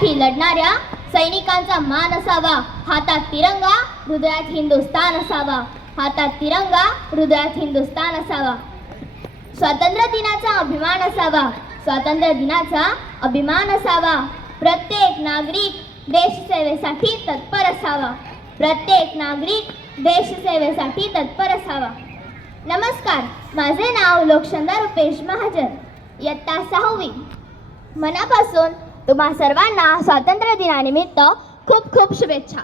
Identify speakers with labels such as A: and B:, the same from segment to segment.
A: देशासाठी लढणाऱ्या सैनिकांचा मान असावा. हातात तिरंगा हृदयात हिंदुस्तान असावा. हातात तिरंगा हृदयात हिंदुस्तान असावा. स्वातंत्र्य दिनाचा अभिमान असावा. स्वातंत्र्य दिनाचा अभिमान असावा. प्रत्येक नागरिक देशसेवेसाठी तत्पर असावा. प्रत्येक नागरिक देशसेवेसाठी तत्पर असावा. नमस्कार. माझे नाव लोकशंदा रुपेश महाजन. इयत्ता सहावी. मनापासून तुम्हा सर्वांना स्वातंत्र्य दिनानिमित्त खूप खूप शुभेच्छा.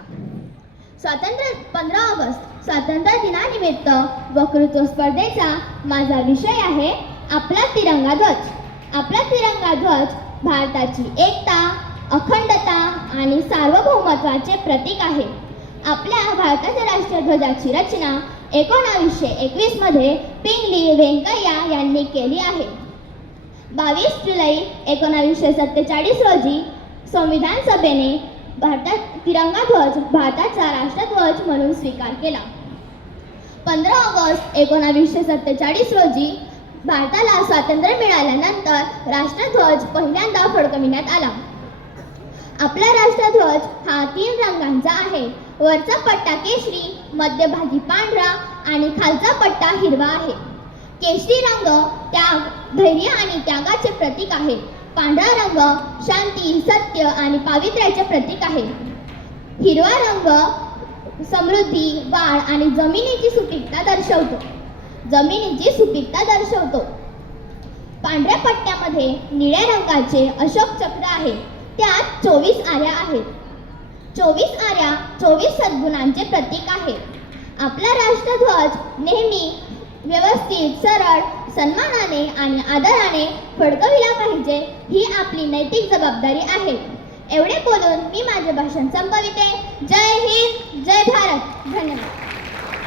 A: स्वातंत्र्य पंधरा ऑगस्ट स्वातंत्र्य दिनानिमित्त वक्तृत्व स्पर्धेचा माझा विषय आहे आपला तिरंगा ध्वज. आपला तिरंगा ध्वज भारताची एकता अखंडता आणि सार्वभौमत्वाचे प्रतीक आहे. आपल्या भारताच्या राष्ट्रध्वजाची रचना एकोणावीसशे एकवीसमध्ये पिंगली व्यंकय्या यांनी केली आहे. बावीस जुलै एकोणावीसशे सत्तेचाळीस रोजी संविधान सभेने भारतात तिरंगा ध्वज भारताचा राष्ट्रध्वज म्हणून स्वीकार केला. पंधरा ऑगस्ट एकोणावीसशे सत्तेचाळीस रोजी भारताला स्वातंत्र्य मिळाल्यानंतर राष्ट्रध्वज पहिल्यांदा फडकविण्यात आला. आपला राष्ट्रध्वज हा तीन रंगांचा आहे. वरचा पट्टा केशरी मध्यभागी पांढरा आणि खालचा पट्टा हिरवा आहे. केशरी रंग त्याग धैर्य आणि त्यागाचे प्रतीक आहे. पांढरा रंग शांती सत्य आणि पावित्र्याचे प्रतीक आहे. हिरवा रंग समृद्धी वाढ आणि जमिनीची सुपीकता दर्शवतो. जमिनीची सुपीकता दर्शवतो. पांढऱ्या पट्ट्यामध्ये निळ्या रंगाचे अशोक चक्र आहे. त्यात चोवीस आऱ्या आहेत. चोवीस आऱ्या चोवीस सद्गुणांचे प्रतीक आहे. आपला राष्ट्रध्वज नेहमी व्यवस्थित सरळ सन्मानाने आणि आदराने फडकविला पाहिजे ही आपली नैतिक जबाबदारी आहे. एवढे बोलून मी माझे भाषण संपविते. जय हिंद जय भारत. धन्यवाद.